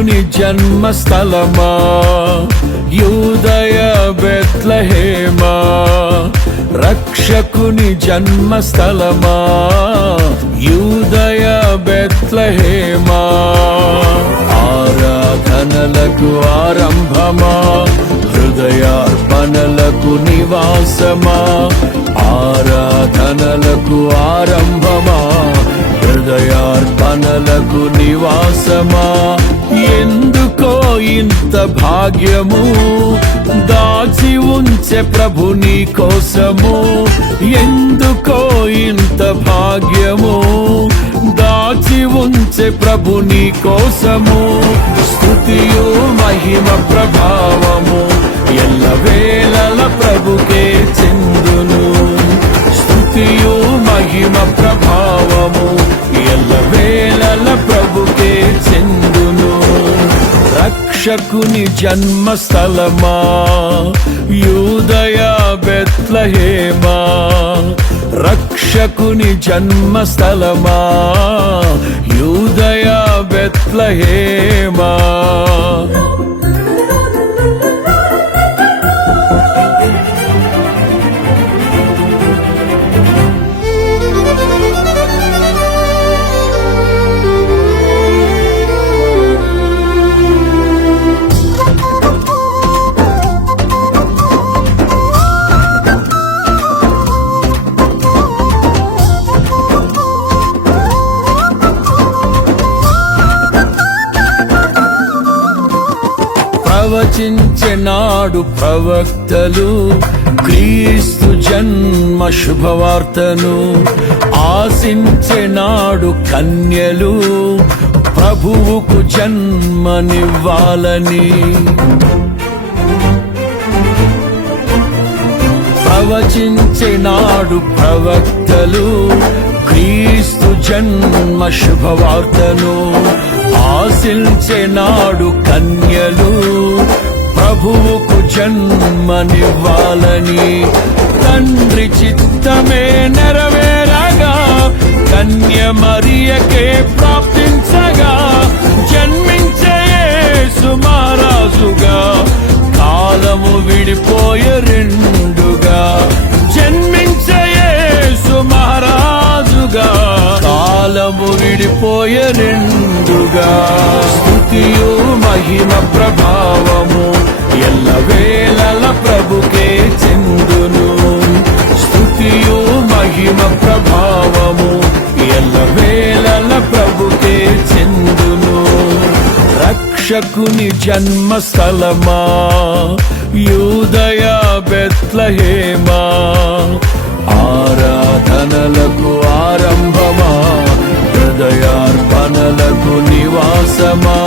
రక్షకుని జన్మస్థలమా యూదయ బెత్లెహేమా, రక్షకుని జన్మస్థలమా యూదయ బెత్లెహేమా. ఆరాధనలకు ఆరంభమా, హృదయార్పణలకు నివాసమా, ఆరాధనలకు ఆరంభమా, హృదయార్పణలకు నివాసమా. ఎందుకో ఇంత భాగ్యము దాచి ఉంచే ప్రభు నీ కోసము, ఎందుకో ఇంత భాగ్యము దాచి ఉంచే ప్రభు నీ కోసము. స్తుతియు మహిమ ప్రభావము ఎల్లవేళల ప్రభుకే చెందును, స్తుతియు మహిమ ప్రభావము ఎల్లవేళల ప్రభుకే చెందును. రక్షకుని జన్మస్థలమా యూదయ బెత్లెహేమా, రక్షకుని జన్మస్థలమా యూదయ బెత్లెహేమా. ప్రవచించెనాడు ప్రవక్తలు క్రీస్తు జన్మ శుభవార్తను, ఆశించెనాడు కన్యలు ప్రభువుకు జన్మనివ్వాలని. ప్రవచించెనాడు ప్రవక్తలు క్రీస్తు జన్మ శుభవార్తను, ఆశించెనాడు కన్యలు ప్రభువుకు జన్మనివ్వాలని. తండ్రి చిత్తమే నెరవేరగా కన్య మరియకే ప్రాప్తించగా, జన్మించే యేసు మహారాజుగా కాలము విడిపోయే రెండుగా, జన్మించే యేసు మహారాజుగా కాలము విడిపోయే రెండుగా. స్తుతియు మహిమ ప్రభావము ఎల్లవేళల ప్రభుకే చెందును, స్తుతియు మహిమ ప్రభావము ఎల్లవేళల ప్రభుకే చెందును. రక్షకుని జన్మస్థలమా యూదయ బెత్లెహేమా, ఆరాధనలకు ఆరంభమా, హృదయార్పణలకు నివాసమా.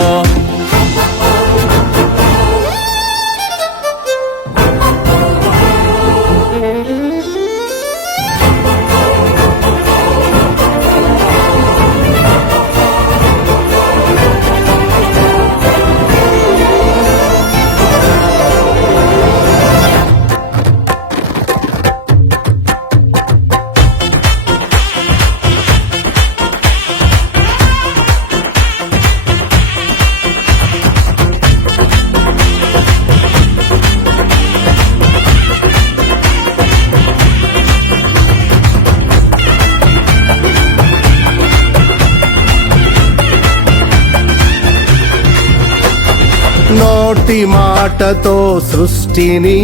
నోటి మాటతో సృష్టిని,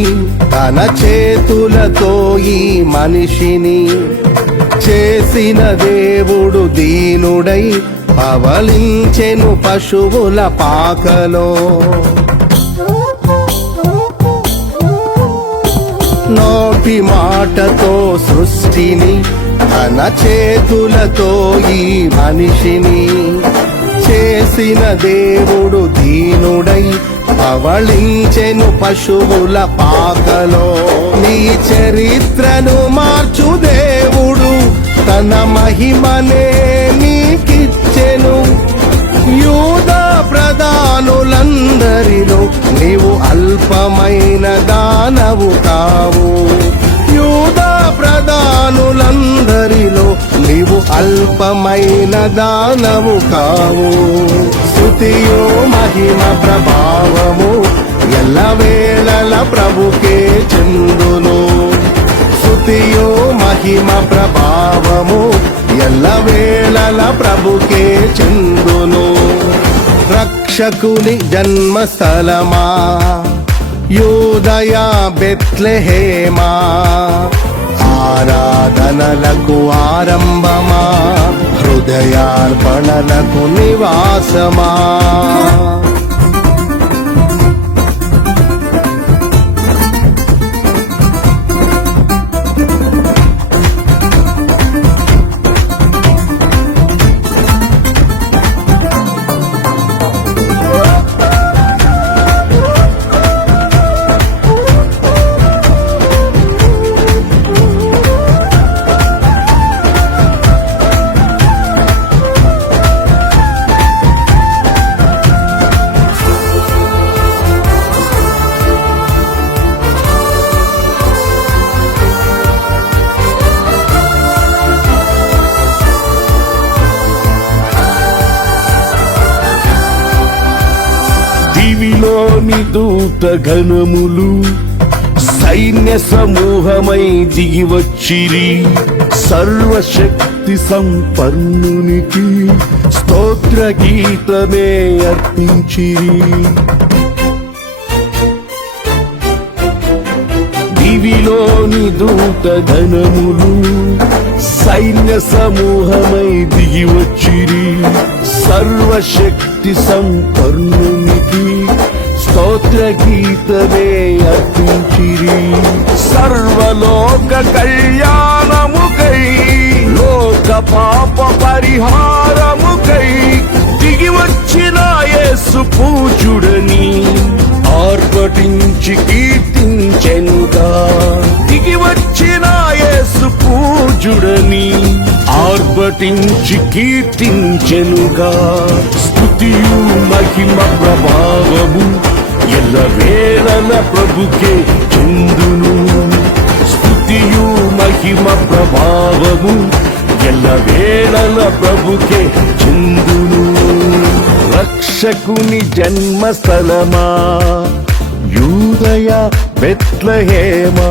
తన చేతులతో ఈ మనిషిని చేసిన దేవుడు దీనుడై పవలించెను పశువుల పాకలో. నోటి మాటతో సృష్టిని, తన చేతులతో ఈ మనిషిని చేసిన దేవుడు దీనుడై పవళించెను పశువుల పాకలో. నీ చరిత్రను మార్చు దేవుడు తన మహిమనే నీకిచ్చెను. యూదా ప్రధానులందరిలో నీవు అల్పమైన దానవు కావు. యూదా ప్రధానులందరిలో నీవు అల్పమైన దానవు కావు. స్తుతియు మహిమ ప్రభావము ఎల్లవేళల ప్రభుకే చెందును. స్తుతియు మహిమ ప్రభావము ఎల్లవేళల ప్రభుకే చెందును. రక్షకుని జన్మస్థలమా యూదయ బెత్లెహేమా, ఆరాధనలకు ఆరంభమా, హృదయార్పణలకు నివాసమా. దివిలోని దూత గణములు సైన్య సమూహమై దిగి వచ్చిరి. సర్వశక్తి సంపన్నునికి స్తోత్ర గీతమే అర్పించిరి. దివిలోని దూత గణములు సైన్య సమూహమై దిగి వచ్చిరి. సర్వశక్తి సంపన్నునికి స్తోత్ర గీతమే అర్పించిరి. సర్వలోక కళ్యాణముకై లోక పాప పరిహారముకై దిగి వచ్చిన యేసు పూజుడని ఆర్భటించి కీర్తించెనుగా. దిగి వచ్చిన యేసు పూజుడని ఆర్భటించి కీర్తించెనుగా. స్తుతియు మహిమ ప్రభావము ఎల్లవేళల ప్రభుకే చెందును. స్తుతియు మహిమ ప్రభావము ఎల్లవేళల ప్రభుకే చెందును. రక్షకుని జన్మస్థలమా యూదయ బెత్లెహేమా,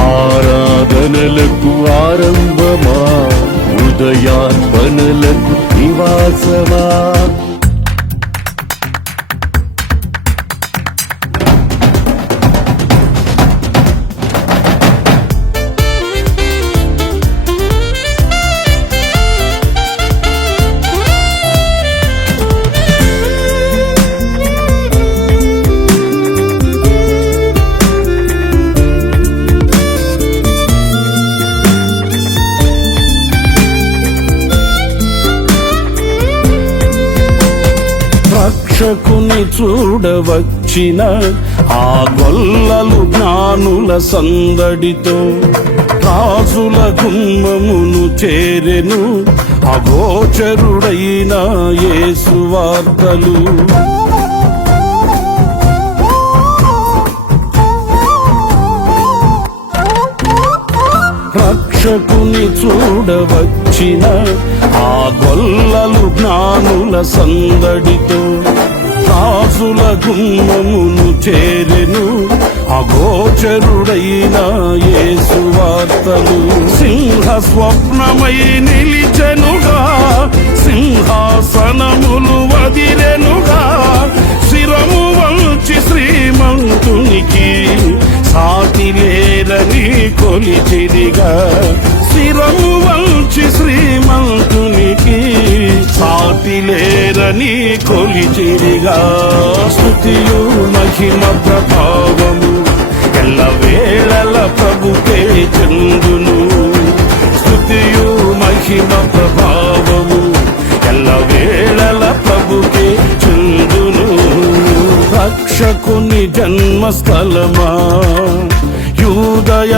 ఆరాధనలకు ఆరంభమా, హృదయార్పణలకు నివాసమా. రక్షకుని చూడవచ్చిన ఆ గొల్లలు జ్ఞానుల సందడితో రాజుల గుమ్మమును చేరెను. అగోచరుడైన యేసు వార్తలు రక్షకుని చూడవచ్చిన ఆ గొల్లలు జ్ఞానుల సందడితో రాజుల గుమ్మమును చేరెను. అగోచరుడైన యేసు వార్తలు సింహ స్వప్నమై నిలిచెనుగా. సింహాసనములు వదిలెనుగా. శిరము వంచి శ్రీమంతునికి సాటి లేరని కొలిచిరిగా. శిరము వంచి శ్రీమంతునికి సాటి లేరని కొలిచిరిగా. స్తుతియు మహిమ ప్రభావము ఎల్లవేళల ప్రభుకే చెందును. స్తుతియు మహిమ ప్రభావము ఎల్లవేళల ప్రభుకే చెందును. రక్షకుని జన్మస్థలమా యూదయ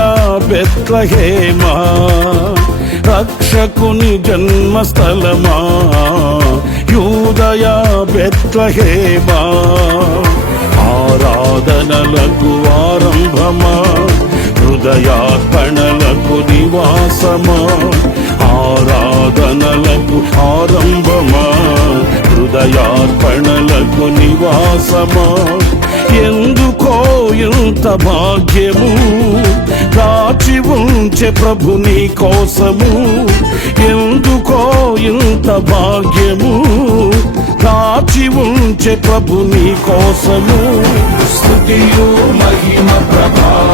బెత్లెహేమా, రక్షకుని జన్మస్థలమా యూదయ బెత్లెహేమా, ఆరాధనలకు ఆరంభమా, హృదయార్పణలకు నివాసమా, ఆరాధనలకు ఆరంభమా, హృదయార్పణలకు నివాసమా. ఎందుకో ఇంత భాగ్యము దాచి ఉంచే ప్రభు నీ కోసము. ఎందుకో ఇంత భాగ్యము దాచి ఉంచే ప్రభు నీ కోసము. స్తుతియు మహిమ ప్రభావ